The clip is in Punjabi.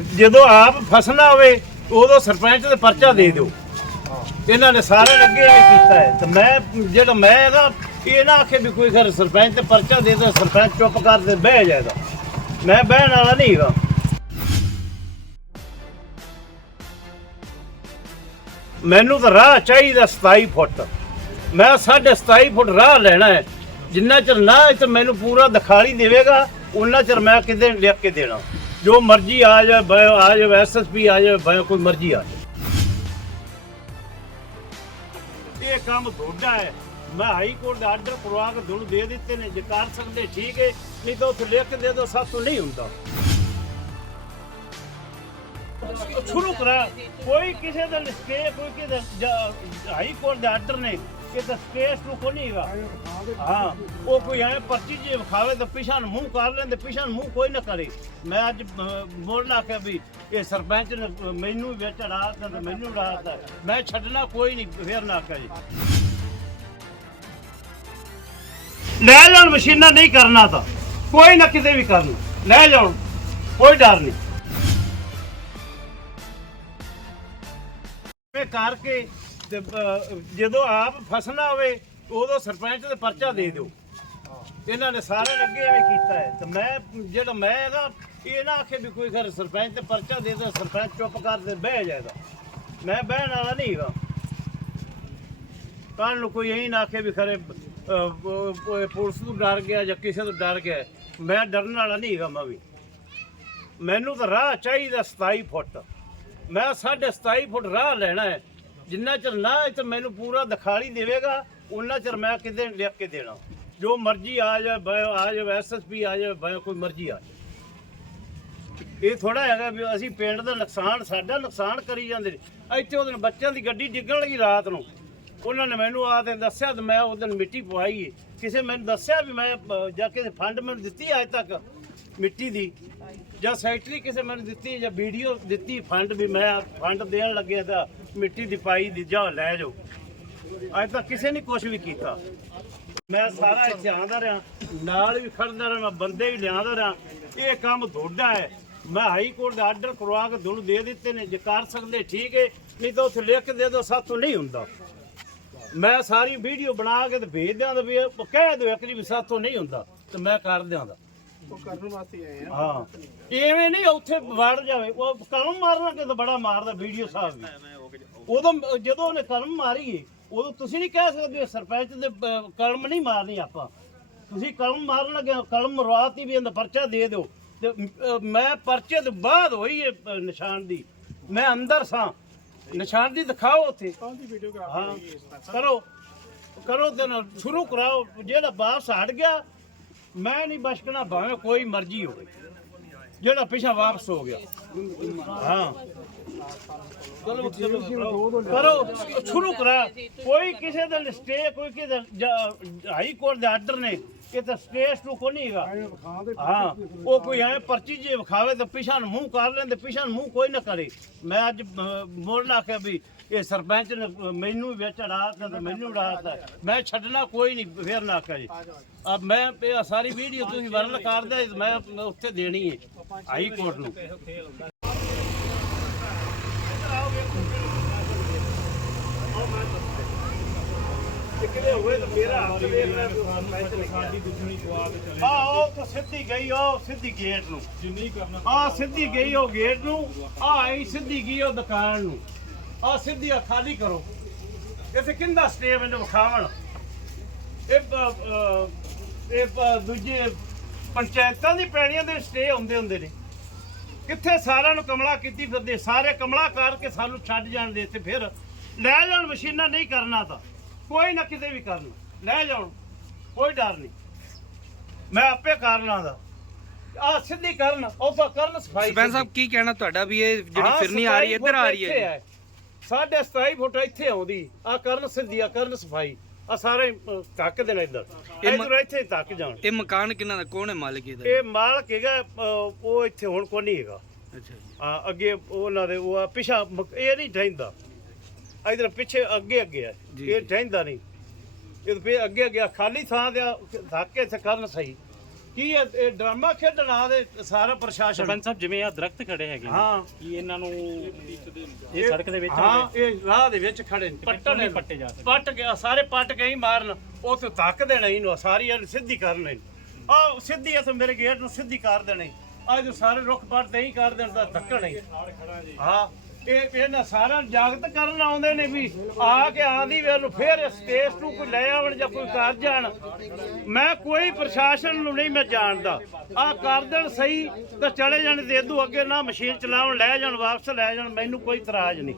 ਜਦੋਂ ਆਪ ਫਸਣਾ ਹੋਵੇ, ਉਦੋਂ ਸਰਪੰਚ ਤੇ ਪਰਚਾ ਦੇ ਦਿਓ। ਇਹਨਾਂ ਨੇ ਸਾਰੇ ਲੱਗੇ ਇਹ ਕੀਤਾ ਹੈ। ਤੇ ਮੈਂ, ਜਿਹੜਾ ਮੈਂ ਹੈਗਾ ਇਹ ਨਾ ਆਖੇ ਵੀ ਕੋਈ ਘਰ ਸਰਪੰਚ ਤੇ ਪਰਚਾ ਦੇ ਦੇ ਸਰਪੰਚ ਚੁੱਪ ਕਰ ਤੇ ਬਹਿ ਜਾਏਗਾ ਮੈਂ ਬਹਿਣ ਵਾਲਾ ਨਹੀਂ ਹੈਗਾ। ਮੈਨੂੰ ਤਾਂ ਰਾਹ ਚਾਹੀਦਾ 27 ਫੁੱਟ। ਮੈਂ 27 ਫੁੱਟ ਰਾਹ ਲੈਣਾ ਹੈ। ਜਿੰਨਾ ਚਿਰ ਨਾ ਇਹ ਮੈਨੂੰ ਪੂਰਾ ਦਿਖਾਲੀ ਦੇਵੇਗਾ ਉਹਨਾਂ ਚਿਰ ਮੈਂ ਕਿਤੇ ਲਿਖ ਕੇ ਦੇਣਾ। ਜੋ ਮਰਜ਼ੀ ਆ ਜਾਏ ਬਾਇਓ ਆ ਜਾਏ ਐਸਐਸਪੀ ਆ ਜਾਏ ਬਾਇਓ ਕੋਈ ਮਰਜ਼ੀ ਆ ਜਾਏ ਇਹ ਕੰਮ ਤੁਹਾਡਾ ਹੈ। ਮੈਂ ਹਾਈ ਕੋਰਟ ਦਾ ਆਰਡਰ ਕਰਵਾ ਕੇ ਤੁਹਾਨੂੰ ਦੇ ਦਿੱਤੇ ਨੇ, ਜੇ ਕਰ ਸਕਦੇ ਠੀਕ ਹੈ, ਨਹੀਂ ਤਾਂ ਉੱਥੇ ਲਿਖ ਕੇ ਦੇ ਦਿਓ ਸਾਥੋਂ ਨਹੀਂ ਹੁੰਦਾ। ਸ਼ੁਰੂ ਕਰਾ। ਕੋਈ ਕਿਸੇ ਦਾ ਸਟੇ ਕੋਈ ਕਿਸੇ ਦਾ ਹਾਈ ਕੋਰਟ ਦਾ ਆਰਡਰ ਨੇ ਕਿ ਤਾਂ ਨੂੰ ਕੋਈ ਹਾਂ, ਉਹ ਕੋਈ ਐ ਪਰਚੀ ਜੇ ਵਿਖਾਵੇ ਤਾਂ ਪਿਛਾਂ ਮੂੰਹ ਕਰ ਲੈਂਦੇ ਪਿਛਾਂ ਮੂੰਹ ਕੋਈ ਨਾ ਕਰੇ। ਮੈਂ ਅੱਜ ਬੋਲਣਾ ਕਿ ਵੀ ਇਹ ਸਰਪੰਚ ਨੇ ਮੈਨੂੰ ਵਿੱਚ ਰਾਤ ਤੇ ਮੈਨੂੰ ਰਾਤ ਮੈਂ ਛੱਡਣਾ ਕੋਈ ਨਹੀਂ, ਫੇਰ ਨਾ ਕਰੇ ਲੈ ਜਾਣ ਮਸ਼ੀਨਾਂ ਨਹੀਂ ਕਰਨਾ ਤਾਂ। ਕੋਈ ਨਾ ਕਿਤੇ ਵੀ ਕਰਨ ਲੈ ਜਾਣ, ਕੋਈ ਡਰ ਨਹੀਂ। ਕਰਕੇ ਤੇ, ਅਹ, ਜਦੋਂ ਆਪ ਫਸਣਾ ਹੋਵੇ ਉਦੋਂ ਸਰਪੰਚ ਦੇ ਪਰਚਾ ਦੇ ਦਿਓ। ਇਹਨਾਂ ਨੇ ਸਾਰੇ ਅੱਗੇ ਐਵੇਂ ਕੀਤਾ ਹੈ। ਤੇ ਮੈਂ ਜਿਹੜਾ ਮੈਂ ਹੈਗਾ ਇਹ ਨਾ ਆਖੇ ਵੀ ਕੋਈ ਘਰ ਸਰਪੰਚ ਤੇ ਪਰਚਾ ਦੇ ਦੇ ਸਰਪੰਚ ਚੁੱਪ ਕਰ ਤੇ ਬਹਿ ਜਾਏਗਾ ਮੈਂ ਬਹਿਣ ਵਾਲਾ ਨਹੀਂ ਹੈਗਾ। ਕੱਲ ਨੂੰ ਕੋਈ ਇਹੀ ਨਾ ਆਖੇ ਵੀ ਖਰੇ ਅਹ, ਉਹ- ਉਹ ਪੁਲਿਸ ਤੋਂ ਡਰ ਗਿਆ ਜਾਂ ਕਿਸੇ ਤੋਂ ਡਰ ਗਿਆ ਮੈਂ ਡਰਨ ਵਾਲਾ ਨਹੀਂ ਹੈਗਾ ਮੈਂ ਵੀ। ਮੈਨੂੰ ਤਾਂ ਰਾਹ ਚਾਹੀਦਾ 27 ਫੁੱਟ। ਮੈਂ 27 ਫੁੱਟ ਰਾਹ ਲੈਣਾ ਹੈ। ਜਿੰਨਾ ਚਿਰ ਨਾ ਇਹ ਮੈਨੂੰ ਪੂਰਾ ਦਿਖਾਲੀ ਦੇਵੇਗਾ ਉਹਨਾਂ ਚਿਰ ਮੈਂ ਕਿਤੇ ਲਿਖ ਕੇ ਦੇਣਾ। ਜੋ ਮਰਜ਼ੀ ਆ ਜਾਏ ਬਾਇਓ ਆ ਜਾਏ ਐਸਐਸਪੀ ਆ ਜਾਏ ਬਾਇਓ ਕੋਈ ਮਰਜ਼ੀ ਆ ਜਾਏ ਇਹ ਥੋੜਾ ਹੈਗਾ ਵੀ ਅਸੀਂ ਪਿੰਡ ਦਾ ਨੁਕਸਾਨ, ਸਾਡਾ ਨੁਕਸਾਨ ਕਰੀ ਜਾਂਦੇ ਨੇ। ਇੱਥੇ ਉਹਦੇ ਨਾਲ ਬੱਚਿਆਂ ਦੀ ਗੱਡੀ ਡਿੱਗਣ ਲੱਗੀ ਰਾਤ ਨੂੰ। ਉਹਨਾਂ ਨੇ ਮੈਨੂੰ ਆ ਤੇ ਦੱਸਿਆ ਤੇ ਮੈਂ ਉਸ ਦਿਨ ਮਿੱਟੀ ਪਵਾਈ ਏ। ਕਿਸੇ ਮੈਨੂੰ ਦੱਸਿਆ ਵੀ ਮੈਂ ਜਾ ਕੇ ਫੰਡ ਮੈਨੂੰ ਦਿੱਤੀ ਅੱਜ ਤੱਕ। ਮਿੱਟੀ ਦੀ ਜਾਂ ਸੈਕਟਰੀ ਕਿਸੇ ਮੈਨੂੰ ਦਿੱਤੀ ਜਾਂ ਵੀਡੀਓ ਦਿੱਤੀ ਫੰਡ ਵੀ ਮੈਂ ਫੰਡ ਦੇਣ ਲੱਗਿਆ ਤਾਂ ਮਿੱਟੀ ਦੀ ਪਾਈ ਦੀ ਜਾ ਲੈ ਜਾਓ। ਅੱਜ ਤੱਕ ਕਿਸੇ ਨੇ ਕੁਝ ਵੀ ਕੀਤਾ। ਮੈਂ ਸਾਰਾ ਇੱਥੇ ਆਉਂਦਾ ਰਿਹਾ, ਨਾਲ ਵੀ ਖੜਦਾ ਰਿਹਾ, ਮੈਂ ਬੰਦੇ ਵੀ ਲਿਆਂਦਾ ਰਿਹਾ। ਇਹ ਕੰਮ ਤੁਹਾਡਾ ਹੈ। ਮੈਂ ਹਾਈ ਕੋਰਟ ਦਾ ਆਰਡਰ ਕਰਵਾ ਕੇ ਤੁਹਾਨੂੰ ਦੇ ਦਿੱਤੇ ਨੇ। ਜੇ ਕਰ ਸਕਦੇ ਠੀਕ ਹੈ, ਨਹੀਂ ਤਾਂ ਉੱਥੇ ਲਿਖ ਕੇ ਦੇ ਦਿਓ, ਸਾਥੋਂ ਨਹੀਂ ਹੁੰਦਾ। ਮੈਂ ਸਾਰੀ ਵੀਡੀਓ ਬਣਾ ਕੇ ਤੇ ਭੇਜ ਦਿਆਂ ਵੀ ਕਹਿ ਦਿਓ ਇੱਕ ਜੀ ਵੀ ਸਾਥੋਂ ਨਹੀਂ ਹੁੰਦਾ ਤੇ ਮੈਂ ਕਰ ਦਿਆਂ ਦਾ। ਉਹ ਕਰਨ ਵਾਸਤੇ ਆਏ ਆ। ਹਾਂ। ਐਵੇਂ ਨਹੀਂ ਉੱਥੇ ਵੜ ਜਾਵੇ। ਉਹ ਕਲਮ ਮਾਰਨਾ ਕਿ ਬੜਾ ਮਾਰਦਾ ਵੀਡੀਓ ਸਾਹਿਬ ਵੀ। ਉਦੋਂ ਜਦੋਂ ਉਹਨੇ ਕਲਮ ਮਾਰੀ ਏ, ਉਦੋਂ ਤੁਸੀਂ ਨਹੀਂ ਕਹਿ ਸਕਦੇ ਸਰਪੰਚ ਦੇ ਅਹ, ਕਲਮ ਨਹੀਂ ਮਾਰਨੀ ਆਪਾਂ। ਤੁਸੀਂ ਕਲਮ ਮਾਰਨ ਲੱਗੇ ਹੋ, ਕਲਮ ਮਰਵਾਤੀ ਵੀ ਇਹਦਾ ਪਰਚਾ ਦੇ ਦਿਓ। ਤੇ ਅਹ, ਮੈਂ ਪਰਚੇ ਤੋਂ ਬਾਅਦ ਹੋਈ ਅਹ, ਨਿਸ਼ਾਨ ਦੀ। ਮੈਂ ਅੰਦਰ ਸਾਂ। ਨਿਸ਼ਾਨ ਦੀ ਦਿਖਾਓ ਉੱਥੇ। ਵੀਡੀਓ ਕਰਾ ਹਾਂ। ਕਰੋ। ਕਰੋ ਤੇ ਨਾਲ ਸ਼ੁਰੂ ਕਰਾਓ। ਜਿਹੜਾ ਵਾਪਸ ਹਟ ਗਿਆ ਮੈਂ ਨਹੀਂ ਬਸ਼ਕਣਾ ਭਾਵੇਂ ਕੋਈ ਮਰਜ਼ੀ ਹੋਵੇ। ਜਿਹੜਾ ਪਿਛਾ ਵਾਪਸ ਹੋ ਗਿਆ। ਹਾਂ। ਕਰੋ ਸ਼ੁਰੂ ਕਰਾ। ਕੋਈ ਕਿਸੇ ਦਾ ਸਟੇ ਕੋਈ ਕਿਸੇ ਦਾ ਹਾਈ ਕੋਰਟ ਦੇ ਆਰਡਰ ਨੇ ਕਿ ਤਾਂ ਸਟੇਸ ਨੂੰ ਕੋਈ ਨਹੀਂ ਹੈਗਾ। ਹਾਂ। ਉਹ ਕੋਈ ਐ ਪਰਚੀ ਜੇ ਵਿਖਾਵੇ ਤਾਂ ਪਿਛਾਂ ਨੂੰ ਮੂੰਹ ਕਰ ਲੈਂਦੇ ਪਿਛਾਂ ਨੂੰ ਮੂੰਹ ਕੋਈ ਨਾ ਕਰੇ। ਮੈਂ ਅੱਜ ਬੋਲਣਾ ਕਿ ਵੀ ਇਹ ਸਰਪੰਚ ਨੇ ਮੈਨੂੰ ਵਿੱਚ ਅੜਾਤਾ ਤੇ ਮੈਨੂੰ ਅੜਾਤਾ ਮੈਂ ਛੱਡਣਾ ਕੋਈ ਨਹੀਂ ਫੇਰ ਨਾ ਕਰੇ ਅਬ ਮੈਂ ਇਹ ਸਾਰੀ ਵੀਡੀਓ ਤੁਸੀਂ ਵਾਇਰਲ ਕਰਦੇ ਮੈਂ ਉੱਥੇ ਦੇਣੀ ਹੈ ਹਾਈ ਕੋਰਟ ਨੂੰ। ਕਿਤੇ ਹੋਏ ਤਾਂ ਮੇਰਾ ਹੱਥ ਵੇਖਣਾ ਸਰਪੰਚ ਲਿਖਿਆ ਆ ਉਹ ਤਾਂ ਸਿੱਧੀ ਗਈ ਉਹ ਸਿੱਧੀ ਗੇਟ ਨੂੰ। ਜਿੰਨੀ ਕਰਨਾ ਆ ਸਿੱਧੀ ਗਈ ਉਹ ਗੇਟ ਨੂੰ ਆ ਆਈ ਸਿੱਧੀ ਗਈ ਉਹ ਦੁਕਾਨ ਨੂੰ। ਆ ਸਿੱਧੀ ਆ ਖਾਲੀ ਕਰੋ। ਇੱਥੇ ਕਿੰਦਾ ਸਟੇ ਮੈਨੂੰ ਵਿਖਾਵਣ? ਇਹ ਅਹ ਇਹ ਦੂਜੇ ਪੰਚਾਇਤਾਂ ਦੀ ਪੈੜੀਆਂ ਦੇ ਸਟੇ ਹੁੰਦੇ ਹੁੰਦੇ ਨੇ। ਕਿੱਥੇ ਸਾਰਿਆਂ ਨੂੰ ਕਮਲਾ ਕੀਤੀ ਫਿਰਦੇ ਸਾਰੇ ਕਮਲਾ ਕਰਕੇ ਸਾਨੂੰ ਛੱਡ ਜਾਣ ਦੇ ਇੱਥੇ ਫਿਰ। ਲੈ ਜਾਣ ਮਸ਼ੀਨਾਂ ਨਹੀਂ ਕਰਨਾ ਤਾਂ। ਕੋਈ ਨਾ ਕਿਤੇ ਵੀ ਕਰਨ। ਲੈ ਜਾਣ। ਕੋਈ ਡਰ ਨਹੀਂ। ਮੈਂ ਆਪੇ ਕਰ ਲਾਂਦਾ ਆ ਸਿੱਧੀ ਕਰਨ ਉਹ ਕਰਨ ਸਫ਼ਾਈ ਸਰਪੰਚ ਸਾਹਿਬ ਕੀ ਕਹਿਣਾ ਤੁਹਾਡਾ ਵੀ ਇਹ ਜਿਹੜੀ ਹਾਂ, ਫਿਰਨੀ ਆ ਰਹੀ ਹੈ ਇੱਧਰ ਆ 27 ਰਹੀ ਹੈ। 27 ਫੁੱਟ ਇੱਥੇ ਆਉਂਦੀ। ਆ ਕਰਨ ਸਿੱਧੀ ਆ ਕਰਨ ਸਫ਼ਾਈ। ਆ ਸਾਰੇ ਧੱਕ ਦੇ ਨੇ ਇੱਧਰ। ਇਹ ਮ- ਇੱਧਰ ਇੱਥੇ ਧੱਕ ਜਾਣ। ਇਹ ਮਕਾਨ ਕਿਹਨਾਂ ਦਾ ਕੌਣ ਹੈ ਮਾਲਕ ਇਹਦਾ? ਇਹ ਮਾਲਕ ਹੈਗਾ ਉਹ ਇੱਥੇ ਹੁਣ ਕੋਈ ਨਹੀਂ ਹੈਗਾ। ਅੱਛਾ ਜੀ। ਆ ਅੱਗੇ ਉਹਨਾਂ ਦੇ ਉਹ ਆ ਪਿਛਾ ਇਹ ਨਹੀਂ ਠਹਿੰਦਾ। ਇਧਰ ਪਿੱਛੇ ਅੱਗੇ ਅੱਗੇ ਆ। ਜੀ, ਇਹ ਜੀ। ਠਹਿੰਦਾ ਨਹੀਂ। ਇਹ ਫੇ ਅੱਗੇ ਅੱਗੇ ਆ, ਖਾਲੀ ਥਾਂ ਤੇ ਧੱਕੇ ਤੇ ਕਰਨ ਸਹੀ। ਕੀ ਇਹ ਇਹ ਡਰਾਮਾ ਖੇਡਣਾ ਦੇ ਸਾਰਾ ਪ੍ਰਸ਼ਾਸਨ? ਸਰਪੰਚ ਸਾਹਿਬ ਜਿਵੇਂ ਆ ਦਰਖਤ ਖੜੇ ਹੈਗੇ ਨੇ, ਹਾਂ। ਕੀ ਇਹਨਾਂ ਨੂੰ ਇਹ ਸੜਕ ਦੇ ਵਿੱਚ ਹਾਂ ਇਹ ਰਾਹ ਦੇ ਵਿੱਚ ਖੜੇ ਨੇ। ਪੱਟਣ ਨਹੀਂ ਪੱਟੇ ਜਾ ਸਕਦੇ। ਪੱਟ ਗਿਆ ਸਾਰੇ ਪੱਟ ਕੇ ਹੀ ਮਾਰਨ। ਉਹ ਤੇ ਧੱਕ ਦੇਣਾ ਇਹਨੂੰ ਸਾਰੀ ਇਹਨੂੰ ਸਿੱਧੀ ਕਰਨੇ ਆ ਸਿੱਧੀ ਇਸ ਮੇਰੇ ਗੇਟ ਨੂੰ ਸਿੱਧੀ ਕਰ ਦੇਣੀ। ਆ ਜੋ ਸਾਰੇ ਰੁੱਖ ਪੱਟ ਹੀ ਕਰ ਦੇਣ ਦਾ ਧੱਕਣ ਹੀ ਹਾਂ। ਇਹ ਇਹਨਾਂ ਸਾਰਾ ਜਾਗਤ ਕਰਨ ਆਉਂਦੇ ਨੇ ਵੀ ਆ ਕੇ ਆਂਦੀ ਵੇਰ ਨੂੰ ਫੇਰ ਸਟੇਜ ਨੂੰ ਕੋਈ ਲੈ ਆਵਣ ਜਾਂ ਕੋਈ ਕਰ ਜਾਣ। ਮੈਂ ਕੋਈ ਪ੍ਰਸ਼ਾਸਨ ਨੂੰ ਨਹੀਂ ਮੈਂ ਜਾਣਦਾ। ਆ ਕਰ ਦੇਣ ਸਹੀ ਤਾਂ ਚਲੇ ਜਾਣ, ਦੇ ਦੂ ਅੱਗੇ ਨਾ ਮਸ਼ੀਨ ਚਲਾਉਣ, ਲੈ ਜਾਣ, ਵਾਪਸ ਲੈ ਜਾਣ, ਮੈਨੂੰ ਕੋਈ ਇਤਰਾਜ਼ ਨਹੀਂ।